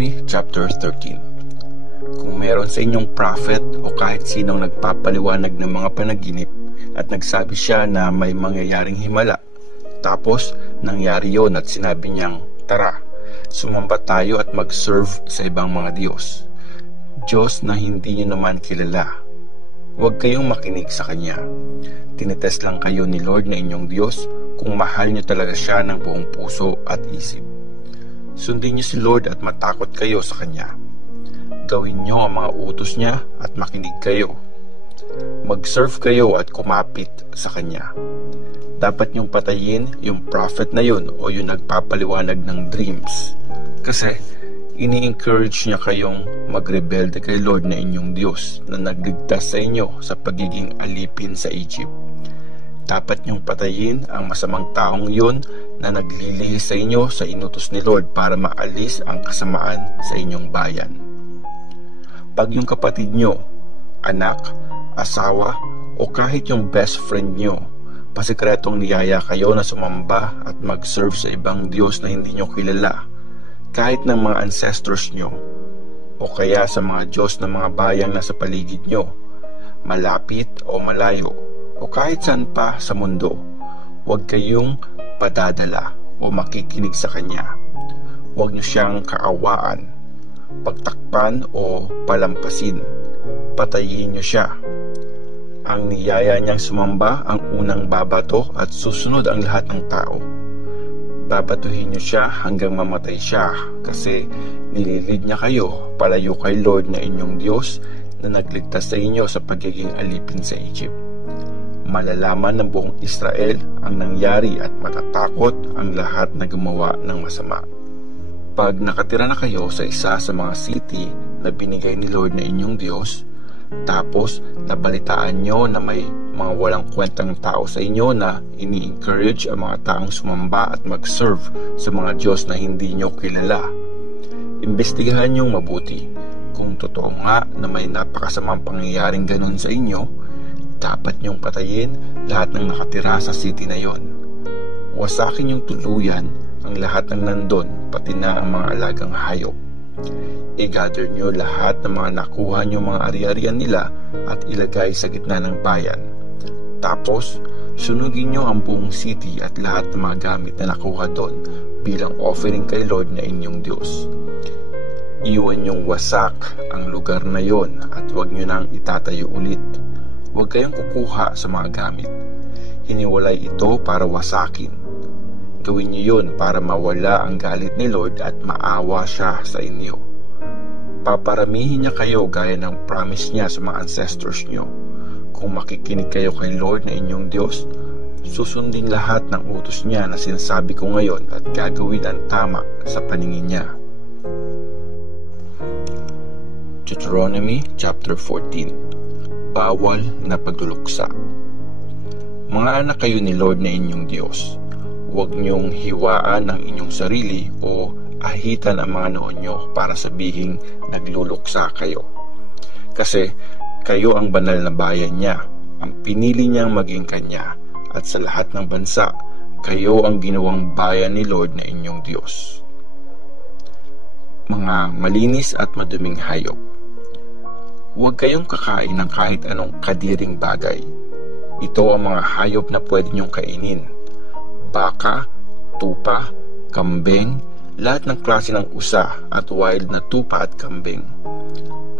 Deuteronomy chapter 13. Kung meron sa inyong prophet o kahit sinong nagpapaliwanag ng mga panaginip at nagsabi siya na may mangyayaring himala, tapos nangyari yon at sinabi niyang, "Tara, sumamba tayo at mag-serve sa ibang mga Diyos na hindi niyo naman kilala. Huwag kayong makinig sa Kanya. Tinetest lang kayo ni Lord na inyong Diyos kung mahal niyo talaga siya ng buong puso at isip. Sundin niyo si Lord at matakot kayo sa Kanya. Gawin niyo ang mga utos niya at makinig kayo. Mag-serve kayo at kumapit sa Kanya. Dapat niyong patayin yung prophet na yun o yung nagpapaliwanag ng dreams. Kasi ini-encourage niya kayong magrebelde kay Lord na inyong Diyos na nagligtas sa inyo sa pagiging alipin sa Egypt. Dapat niyong patayin ang masamang taong yun na naglilihis sa inyo sa inutos ni Lord para maalis ang kasamaan sa inyong bayan. Pag yung kapatid nyo, anak, asawa, o kahit yung best friend nyo, pasikretong niyaya kayo na sumamba at mag-serve sa ibang Diyos na hindi nyo kilala, kahit ng mga ancestors nyo, o kaya sa mga Diyos ng mga bayang nasa paligid nyo, malapit o malayo, o kahit saan pa sa mundo, huwag kayong padadala o makikinig sa Kanya. Huwag nyo siyang kaawaan, pagtakpan o palampasin. Patayin nyo siya. Ang niyaya niyang sumamba ang unang babato at susunod ang lahat ng tao. Babatuhin nyo siya hanggang mamatay siya kasi nililid niya kayo palayo kay Lord na inyong Diyos na nagligtas sa inyo sa pagiging alipin sa Egypt. Malalaman ng buong Israel ang nangyari at matatakot ang lahat na gumawa ng masama. Pag nakatira na kayo sa isa sa mga city na binigay ni Lord na inyong Diyos, tapos nabalitaan nyo na may mga walang kwentang tao sa inyo na ini-encourage ang mga taong sumamba at mag-serve sa mga Diyos na hindi nyo kilala, imbestigahan nyong mabuti kung totoo nga na may napakasamang pangyayaring ganun sa inyo. Dapat niyong patayin lahat ng nakatira sa city na yon. Wasakin niyong tuluyan ang lahat ng nandun, pati na ang mga alagang hayop. I-gather niyo lahat ng mga nakuha niyong mga ari-arian nila at ilagay sa gitna ng bayan. Tapos, sunugin niyo ang buong city at lahat ng mga gamit na nakuha doon bilang offering kay Lord na inyong Diyos. Iwan niyong wasak ang lugar na yon at huwag niyo nang itatayo ulit. Huwag kayong kukuha sa mga gamit. Hiniwalay ito para wasakin. Gawin niyo yun para mawala ang galit ni Lord at maawa siya sa inyo. Paparamihin niya kayo gaya ng promise niya sa mga ancestors niyo. Kung makikinig kayo kay Lord na inyong Diyos, susundin lahat ng utos niya na sinasabi ko ngayon at gagawin ang tama sa paningin niya. Deuteronomy chapter 14. Bawal na pagluluksa. Mga anak kayo ni Lord na inyong Diyos. Huwag niyong hiwaan ang inyong sarili o ahitan ang mga noo nyo para sabihing nagluluksa kayo. Kasi kayo ang banal na bayan niya, ang pinili niyang maging Kanya, at sa lahat ng bansa, kayo ang ginawang bayan ni Lord na inyong Diyos. Mga malinis at maduming hayop. Huwag kayong kakain ng kahit anong kadiring bagay. Ito ang mga hayop na pwede niyong kainin. Baka, tupa, kambing, lahat ng klase ng usa at wild na tupa at kambing.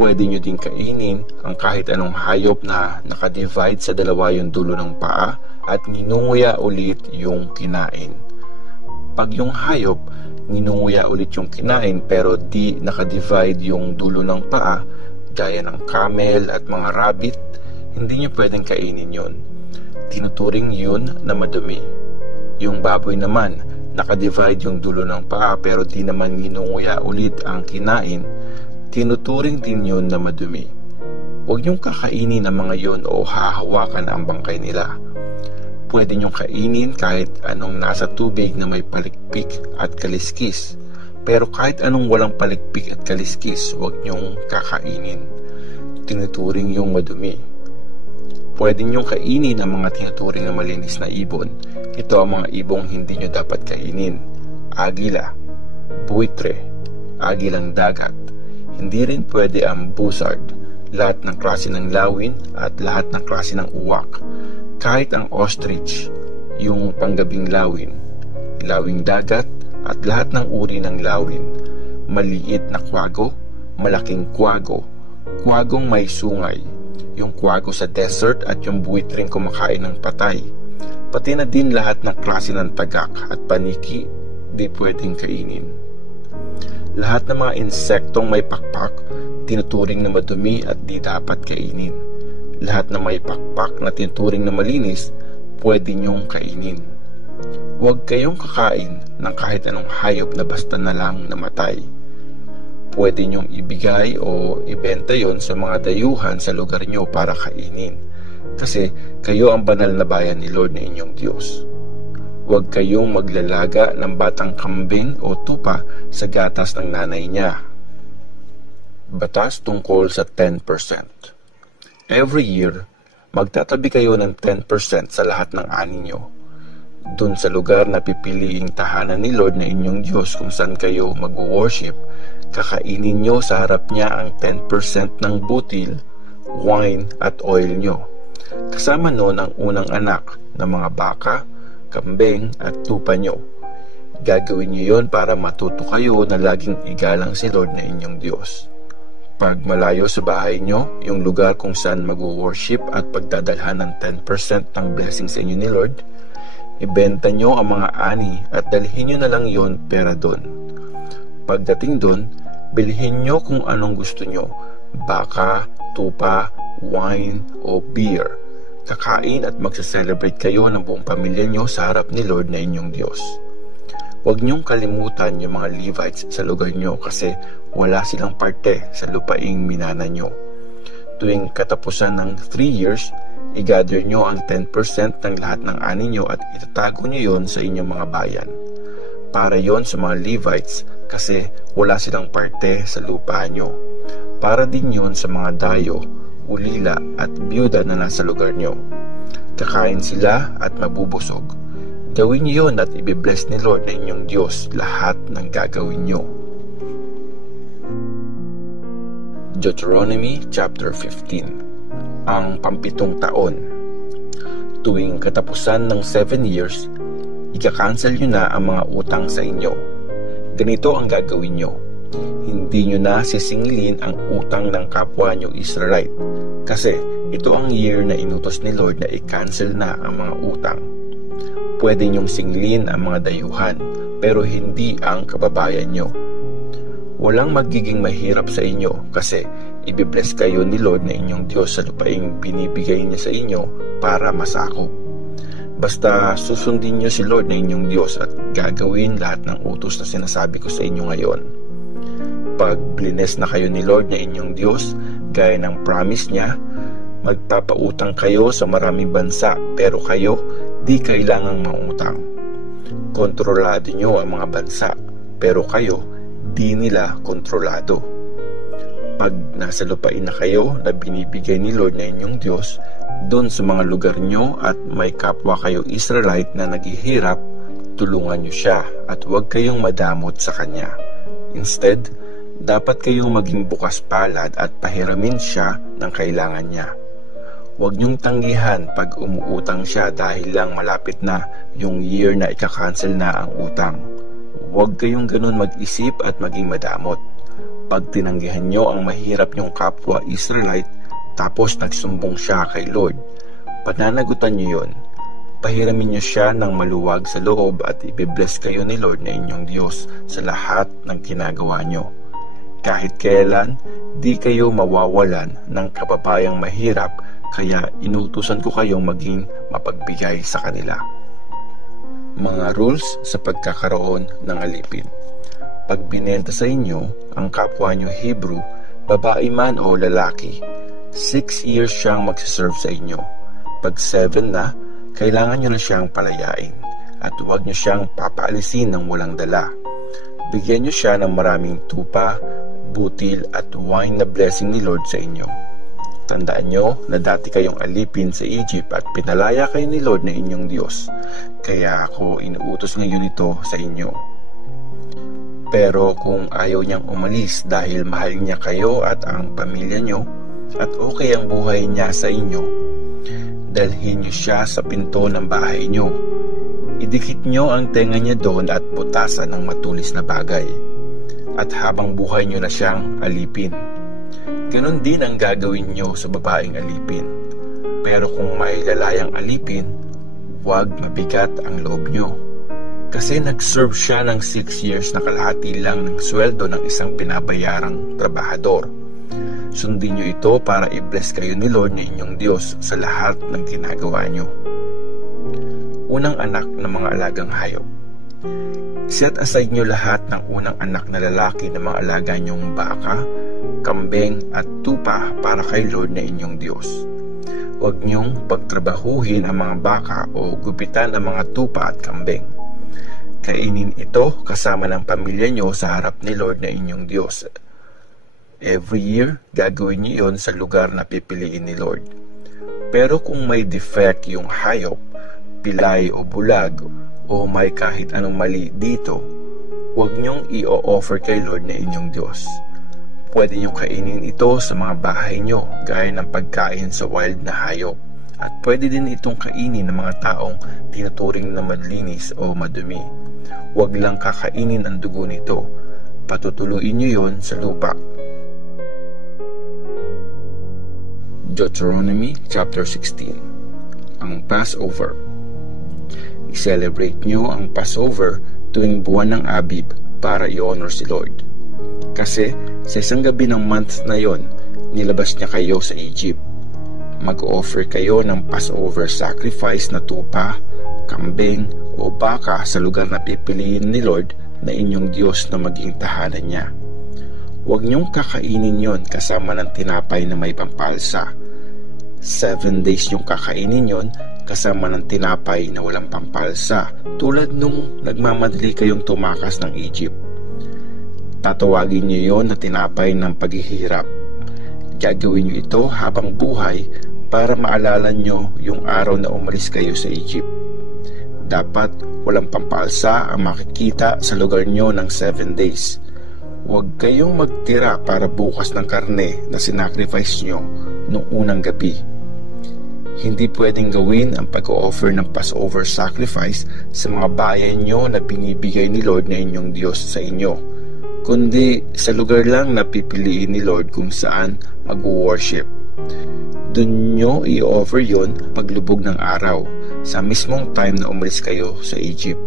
Pwede niyo din kainin ang kahit anong hayop na nakadivide sa dalawa yung dulo ng paa at ninunguya ulit yung kinain. Pag yung hayop, ninunguya ulit yung kinain pero di nakadivide yung dulo ng paa, gaya ng camel at mga rabbit, hindi niyo pwedeng kainin yun. Tinuturing yun na madumi. Yung baboy naman, nakadivide yung dulo ng paa pero di naman ninunguya ulit ang kinain, tinuturing din yun na madumi. Huwag niyong kakainin ang mga yun o hahawakan ang bangkay nila. Pwede niyong kainin kahit anong nasa tubig na may palikpik at kaliskis. Pero kahit anong walang palikpik at kaliskis, huwag niyong kakainin. Tinuturing yung madumi. Pwede niyong kainin ang mga tinuturing na malinis na ibon. Ito ang mga ibong hindi niyo dapat kainin: agila, buitre, agilang dagat. Hindi rin pwede ang buzzard, lahat ng klase ng lawin at lahat ng klase ng uwak. Kahit ang ostrich, yung panggabing lawin, lawing dagat at lahat ng uri ng lawin. Maliit na kwago, malaking kwago, kwagong may sungay, yung kwago sa desert at yung buwitring kumakain ng patay. Pati na din lahat ng klase ng tagak at paniki di pwedeng kainin. Lahat ng mga insektong may pakpak, tinuturing na madumi at di dapat kainin. Lahat ng may pakpak na tinuturing na malinis, pwede nyong kainin. Huwag kayong kakain ng kahit anong hayop na basta na lang namatay. Pwede nyong ibigay o ibenta yon sa mga dayuhan sa lugar nyo para kainin. Kasi kayo ang banal na bayan ni Lord na inyong Diyos. Huwag kayong maglalaga ng batang kambing o tupa sa gatas ng nanay niya. Batas tungkol sa 10%. Every year, magtatabi kayo ng 10% sa lahat ng ani nyo. Doon sa lugar na pipiliing tahanan ni Lord na inyong Diyos kung saan kayo mag-worship, kakainin nyo sa harap niya ang 10% ng butil, wine at oil nyo. Kasama noon ang unang anak ng mga baka, kambing at tupa nyo. Gagawin nyo yon para matuto kayo na laging igalang si Lord na inyong Diyos. Pag malayo sa bahay nyo, yung lugar kung saan mag-worship at pagdadalhan ng 10% ng blessing sa inyo ni Lord, ibenta nyo ang mga ani at dalhin nyo na lang yon pera doon. Pagdating doon, bilhin nyo kung anong gusto nyo, baka, tupa, wine o beer. Kakain at magsa-celebrate kayo ng buong pamilya nyo sa harap ni Lord na inyong Diyos. Huwag niyong kalimutan yung mga Levites sa lugar nyo kasi wala silang parte sa lupaing minana nyo. Tuwing katapusan ng 3 years, i-gather nyo ang 10% ng lahat ng ani nyo at itatago nyo yon sa inyong mga bayan. Para yon sa mga Levites kasi wala silang parte sa lupa nyo. Para din yon sa mga dayo, ulila at biyuda na nasa lugar nyo. Kakain sila at mabubusog. Gawin niyo yun at ibibless ni Lord na inyong Diyos lahat ng gagawin nyo. Deuteronomy chapter 15. Ang pampitong taon. Tuwing katapusan ng 7 years, ika-cancel nyo na ang mga utang sa inyo. Ganito ang gagawin nyo. Hindi nyo na sisingilin ang utang ng kapwa nyo Israelite kasi ito ang year na inutos ni Lord na i-cancel na ang mga utang. Pwede nyong singilin ang mga dayuhan pero hindi ang kababayan nyo. Walang magiging mahirap sa inyo kasi ibibless kayo ni Lord na inyong Diyos sa lupaing binibigay niya sa inyo para masakop. Basta susundin nyo si Lord na inyong Diyos at gagawin lahat ng utos na sinasabi ko sa inyo ngayon. Pag blines na kayo ni Lord na inyong Diyos, gaya ng promise niya, magpapautang kayo sa maraming bansa pero kayo di kailangang mangutang. Kontrolado nyo ang mga bansa pero kayo di nila kontrolado. Pag nasa lupain na kayo na binibigay ni Lord na inyong Diyos, doon sa mga lugar nyo at may kapwa kayo Israelite na naghihirap, tulungan nyo siya at huwag kayong madamot sa kanya. Instead, dapat kayong maging bukas palad at pahiramin siya ng kailangan niya. Huwag niyong tanggihan pag umuutang siya dahil lang malapit na yung year na ika-cancel na ang utang. Huwag kayong ganun mag-isip at maging madamot. Pag tinanggihan niyo ang mahirap niyong kapwa Israelite tapos nagsumbong siya kay Lord, pananagutan niyo yun. Pahiramin niyo siya ng maluwag sa loob at ibibless kayo ni Lord na inyong Diyos sa lahat ng ginagawa niyo. Kahit kailan, di kayo mawawalan ng kababayang mahirap kaya inutusan ko kayong maging mapagbigay sa kanila. Mga rules sa pagkakaroon ng alipin. Pag binenta sa inyo ang kapwa nyo Hebrew, babae man o lalaki, 6 years siyang magsiserve sa inyo. Pag 7 na, kailangan nyo na siyang palayain at huwag nyo siyang papaalisin ng walang dala. Bigyan nyo siya ng maraming tupa, butil at wine na blessing ni Lord sa inyo. Tandaan nyo na dati kayong alipin sa Egypt at pinalaya kayo ni Lord na inyong Diyos. Kaya ako inuutos ngayon ito sa inyo. Pero kung ayaw niyang umalis dahil mahal niya kayo at ang pamilya niyo, at okay ang buhay niya sa inyo, dalhin niyo siya sa pinto ng bahay niyo. Idikit niyo ang tenga niya doon at butasan ng matulis na bagay. At habang buhay niyo na siyang alipin. Ganon din ang gagawin niyo sa babaeng alipin. Pero kung may lalayang alipin, huwag mabigat ang loob niyo. Kasi nag-serve siya ng 6 years na kalahati lang ng sweldo ng isang pinabayarang trabahador. Sundin niyo ito para i-bless kayo ni Lord na inyong Diyos sa lahat ng ginagawa niyo. Unang anak ng mga alagang hayop. Set aside niyo lahat ng unang anak na lalaki ng mga alaga niyong baka, kambing at tupa para kay Lord na inyong Diyos. Huwag niyong pagtrabahuhin ang mga baka o gupitan ang mga tupa at kambing. Kainin ito kasama ng pamilya niyo sa harap ni Lord na inyong Diyos. Every year, gagawin niyo yon sa lugar na pipiliin ni Lord. Pero kung may defect yung hayop, pilay o bulag, o may kahit anong mali dito, huwag niyong i-offer kay Lord na inyong Diyos. Pwede niyong kainin ito sa mga bahay niyo, gaya ng pagkain sa wild na hayop. At pwede din itong kainin ng mga taong tinuturing na malinis o madumi. Huwag lang kakainin ang dugo nito. Patutuluin niyo yon sa lupa. Deuteronomy chapter 16. Ang Passover. I-celebrate niyo ang Passover tuwing buwan ng Abib para i-honor si Lord. Kasi sa isang gabi ng month na yon, nilabas niya kayo sa Egypt. Mag-offer kayo ng Passover sacrifice na tupa, kambing o baka sa lugar na pipiliin ni Lord na inyong Diyos na maging tahanan niya. Huwag niyong kakainin yon kasama ng tinapay na may pampalsa. 7 days yung kakainin yon kasama ng tinapay na walang pampalsa, tulad nung nagmamadali kayong tumakas ng Egypt. Tatawagin niyo yon na tinapay ng paghihirap. Gagawin niyo ito habang buhay para maalala niyo yung araw na umalis kayo sa Egypt. Dapat walang pampalsa ang makikita sa lugar niyo ng 7 days. Huwag kayong magtira para bukas ng karne na sinacrifice niyo noong unang gabi. Hindi pwedeng gawin ang pag-o-offer ng Passover sacrifice sa mga bayan niyo na binibigay ni Lord na inyong Diyos sa inyo, kundi sa lugar lang na pipiliin ni Lord kung saan mag-worship. Doon nyo i-offer yon paglubog ng araw, sa mismong time na umalis kayo sa Egypt.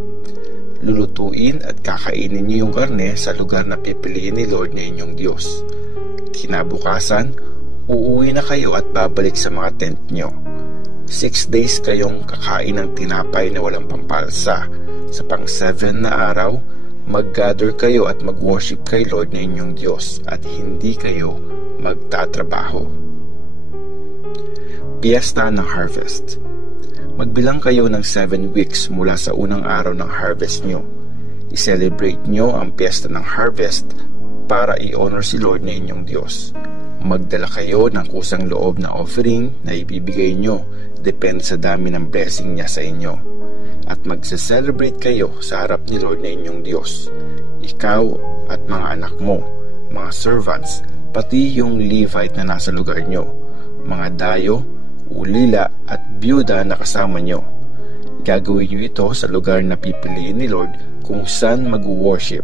Lulutuin at kakainin niyo yung karne sa lugar na pipiliin ni Lord na inyong Diyos. Kinabukasan, uuwi na kayo at babalik sa mga tent nyo. 6 days kayong kakain ng tinapay na walang pampalsa. Sa pang-7 na araw, mag-gather kayo at mag-worship kay Lord na inyong Diyos at hindi kayo magtatrabaho. Piyesta ng Harvest. Magbilang kayo ng 7 weeks mula sa unang araw ng harvest nyo. I-celebrate nyo ang piyesta ng harvest para i-honor si Lord na inyong Diyos. Magdala kayo ng kusang loob na offering na ibibigay nyo depende sa dami ng blessing niya sa inyo. At magse-celebrate kayo sa harap ni Lord na inyong Diyos. Ikaw at mga anak mo, mga servants, pati yung Levite na nasa lugar nyo, mga dayo, ulila at byuda na kasama nyo. Gagawin nyo ito sa lugar na pipiliin ni Lord kung saan mag-worship.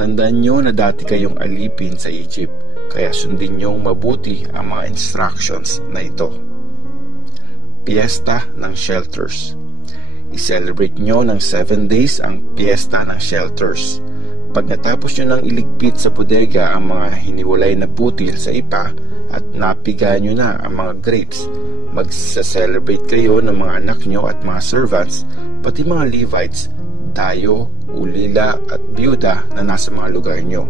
Tandaan nyo na dati kayong alipin sa Egypt, kaya sundin nyo mabuti ang mga instructions na ito. Piyesta ng Shelters. I-celebrate nyo ng 7 days ang Piyesta ng Shelters. Pag natapos nyo nang iligpit sa bodega ang mga hiniwalay na butil sa ipa at napiga nyo na ang mga grapes, magsa-celebrate kayo ng mga anak nyo at mga servants, pati mga Levites, dayo, ulila at byuda na nasa mga lugar nyo.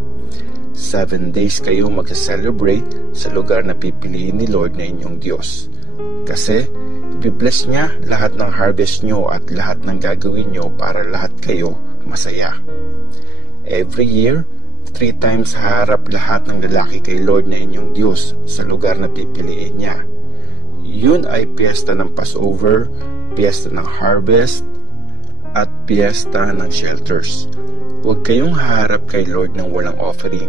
7 days kayo magsa-celebrate sa lugar na pipiliin ni Lord na inyong Diyos. Kasi i-bless niya lahat ng harvest nyo at lahat ng gagawin nyo para lahat kayo masaya. Every year, 3 times haharap lahat ng lalaki kay Lord na inyong Diyos sa lugar na pipiliin niya. Yun ay piyesta ng Passover, piyesta ng harvest, at piyesta ng shelters. Huwag kayong haharap kay Lord ng walang offering.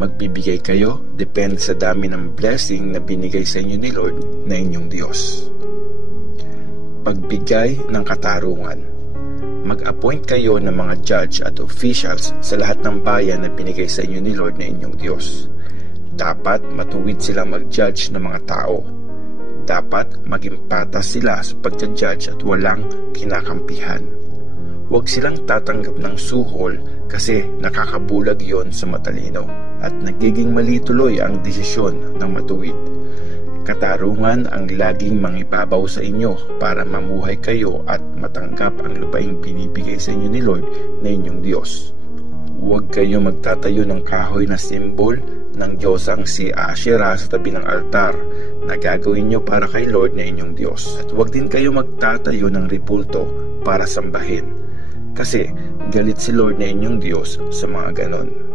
Magbibigay kayo depende sa dami ng blessing na binigay sa inyo ni Lord na inyong Diyos. Pagbigay ng katarungan. Mag-appoint kayo ng mga judge at officials sa lahat ng bayan na binigay sa inyo ni Lord na inyong Diyos. Dapat matuwid sila mag-judge ng mga tao. Dapat maging patas sila sa pag-judge at walang kinakampihan. Huwag silang tatanggap ng suhol kasi nakakabulag yon sa matalino at nagiging mali tuloy ang desisyon ng matuwid. Katarungan ang laging mangibabaw sa inyo para mamuhay kayo at matanggap ang lupaing binibigay sa inyo ni Lord na inyong Diyos. Huwag kayo magtatayo ng kahoy na simbol ng Diyosang si Asherah sa tabi ng altar na gagawin nyo para kay Lord na inyong Diyos. At huwag din kayo magtatayo ng ripulto para sambahin kasi galit si Lord na inyong Diyos sa mga ganon.